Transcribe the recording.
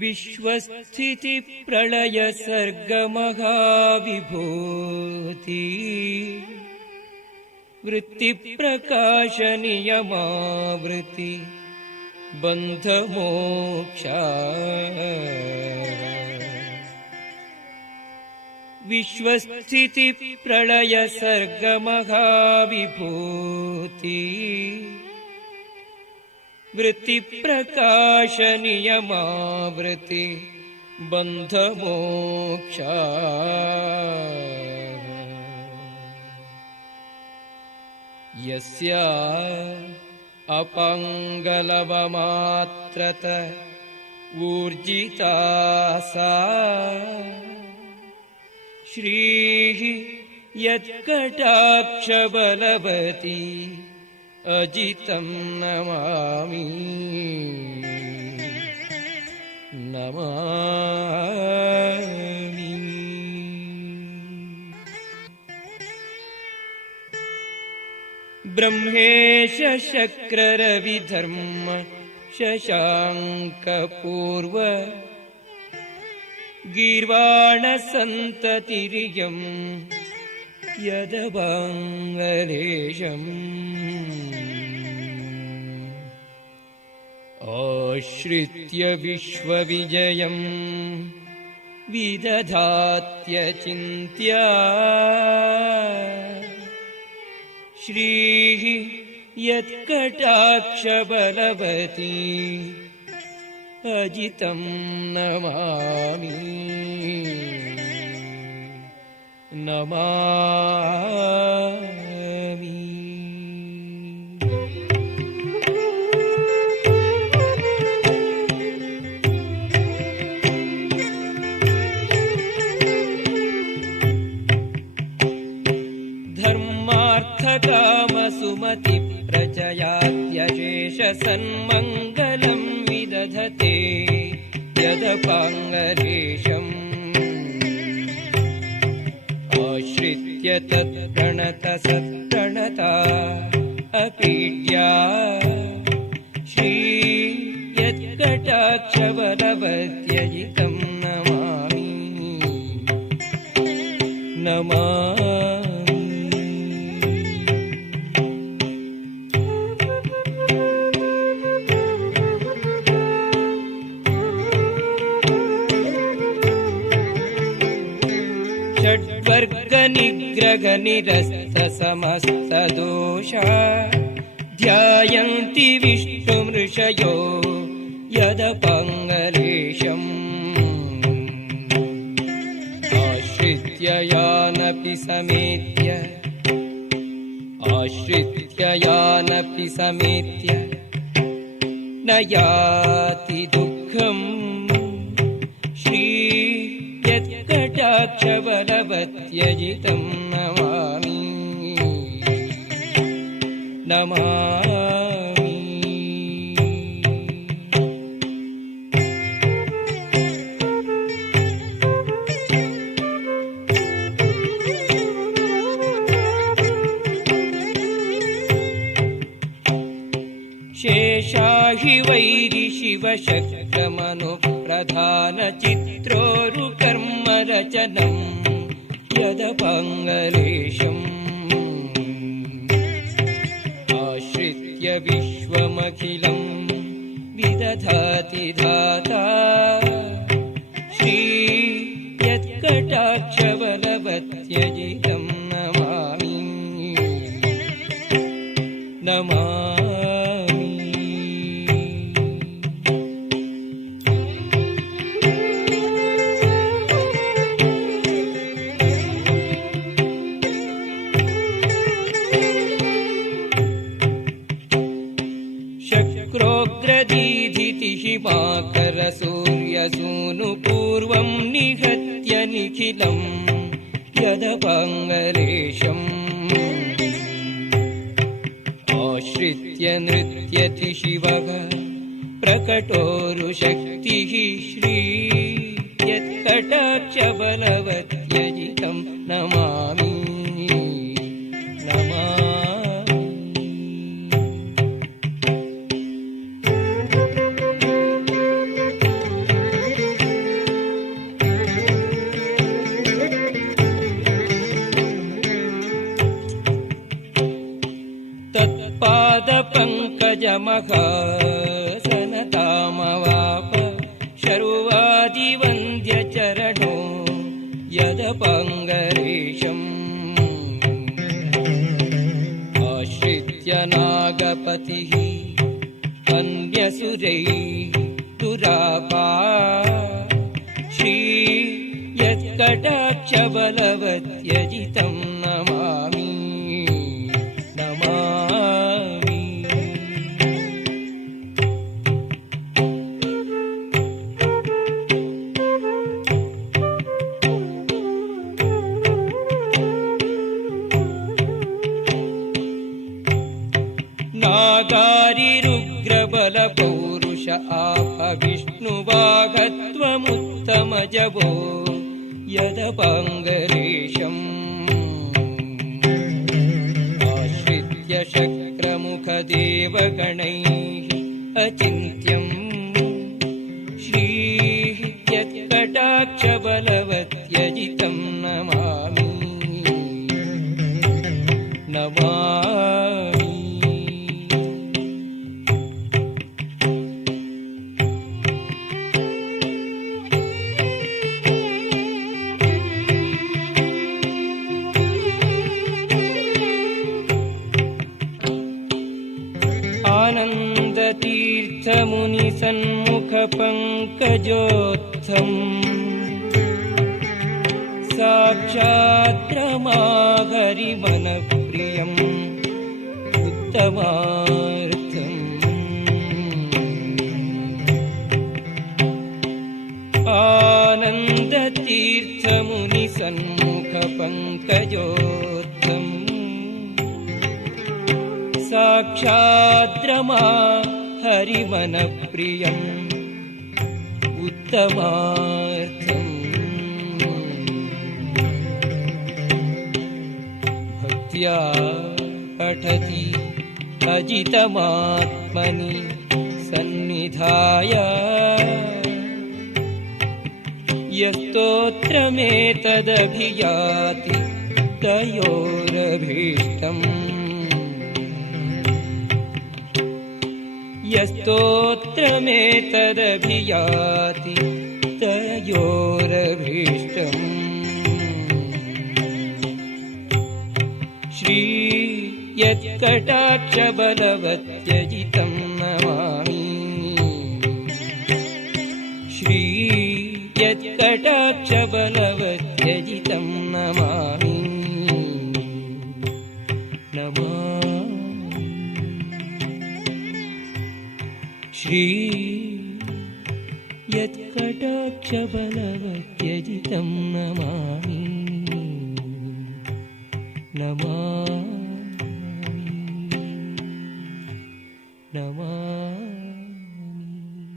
ವಿಶ್ವಸ್ಥಿತಿ ಪ್ರಳಯ ಸರ್ಗ ಮಹಾವಿಭೂತಿ ವೃತ್ತಿ ಪ್ರಕಾಶ ನಿಯಮಾವೃತಿ ಬಂಧ ಮೋಕ್ಷ. ವಿಶ್ವಸ್ಥಿತಿ ಪ್ರಳಯ ಸರ್ಗ ಮಹಾವಿಭೂತಿ ವೃತ್ತಿ ಪ್ರಕಾಶ ನಿಯಮಾವೃತಿ ಬಂಧ ಮೋಕ್ಷ. ಯಸ್ಯ ಅಪಂಗಲವಮಾತ್ರತ ಊರ್ಜಿತಾ ಸಾ ಶ್ರೀಃ ಯತ್ಕಟಾಕ್ಷ ಬಲವತಿ ಅಜಿತಂ ನಮಾಮಿ ನಮಾಮಿ. ಬ್ರಹ್ಮೇಶ ಶಕ್ರ ರವಿ ಧರ್ಮ ಶಶಾಂಕ ಪೂರ್ವ ಗೀರ್ವಾಣ ಸಂತತಿರಿಯಂ ಯದವಾಂಗಲೇಶಂ ಆಶ್ರಿತ್ಯ ವಿಶ್ವವಿಜಯಂ ವಿದಧಾತ್ಯಚಿಂತ್ಯ ಶ್ರೀಃ ಯತ್ಕಟಾಕ್ಷ ಬಲವತಿ ಅಜಿತಂ ನಮಾಮಿ ನಮಾಮಿ. ಧರ್ಮಾರ್ಥಕಾಮ ಸುಮತಿ ಪ್ರಜಯಾತ್ಯಶೇಷ ಸನ್ಮಂಗಲಂ ವಿದಧತೆ ಯದಪಾಂಗಲೇಶಂ ಆಶ್ರಿತ್ಯ ತತ್ಪ್ರಣತ ಸತ್ಪ್ರಣತಾ ಅಪೀಡ್ಯಾ ಶ್ರೀ ಯತ್ಕಟಾಕ್ಷ ಬಲವತ್ಯಜಿತಂ ನಮಾಮಿ ನಮಾಮಿ. ಷಡ್ವರ್ಗ ನಿಗ್ರಹ ನಿರಸ್ತ ಸಮಸ್ತ ದೋಷ ಧ್ಯಾಯಂತಿ ವಿಷ್ಣು ಮೃಷಯೋ ಯದಪಾಂಗಲೇಶಂ ಆಶ್ರಿತ್ಯ ಯಾನಪಿ ಸಮೇತ್ಯ ಆಶ್ರಿತ್ಯ ಯಾನಪಿ ಸಮೇತ್ಯ ನ ಯಾತಿ ದುಃಖಂ ಶ್ರೀ ಯತ್ಕಟಾಕ್ಷ ಬಲವತ್ಯಜಿತಂ ನಮಾಮಿ ನಮಾಮಿ. ಶೇಷಾಹಿ ವೈರಿ ಶಿವ ಶಕ್ರ ಮನು ಪ್ರಧಾನ ಚಿತ್ರೋರು ಕರ್ಮ ರಚನಂ ಯದಪಾಂಗಲೇಶಂ ಆಶ್ರಿತ್ಯ ವಿಶ್ವಮಖಿಲಂ ವಿದಧಾತಿ ಧಾತಾ ಶ್ರೀ ಯತ್ಕಟಾಕ್ಷ ಬಲವತ್ಯಜಿತಂ ನಮಾಮಿ ನಮಾಮಿ. ಶಕ್ರೋಗ್ರದೀಧಿತಿ ಹಿಮಾಕರ ಸೂರ್ಯ ಸೂನು ಪೂರ್ವಂ ನಿಹತ್ಯ ನಿಖಿಲಂ ಯದಪಾಂಗಲೇಶಂ ಆಶ್ರಿತ್ಯ ನೃತ್ಯತಿ ಶಿವಃ ಪ್ರಕಟೋರು ಶಕ್ತಿಃ ಶ್ರೀ ಯತ್ಕಟಾಕ್ಷ ಬಲವತ್ಯಜಿತಂ ನಮಾಮಿ ನಮಾಮಿ. पङ्कजमहासनतामवाप शर्वादिवन्द्यचरणो यदपङ्गरेशम् आश्रित्य नागपतिः अन्यसुरैः दुरापा श्री यत्कटाक्षबलवत्यजितं नमामि नमामि। नागारिरुग्रबलपौरुष आप विष्णुवागत्वमुत्तमजवो यदपङ्गरेशम् आश्रित्य शक्रमुखदेवगणैः अचिन्त्यम् श्रीः यत्कटाक्षबलवत्यजितं नमामि नमामि। आनन्दतीर्थमुनिसन्मुखपङ्कजोत्थम् साक्षात् रमाहरिमनप्रियम् उत्तमार्थम् आनन्दतीर्थमुनिसन्मुखपङ्कजोत्थम् साक्षात् रमाहरिमनप्रियम् उत्तमार्थम् भक्त्या पठति अजितमात्मनि सन्निधाय यस्तोत्रमेतदभियाति तयोरभीष्टम् यस्तोत्रमेतदभियाति तयोरभीष्टम् श्री यत्कटाक्षबलवत्यजितं नमामि श्री यत्कटाक्षबलवत्यजितं नमामि नमामि श्री यत्कटाक्षबलवत्यजितं नमामि नमामि।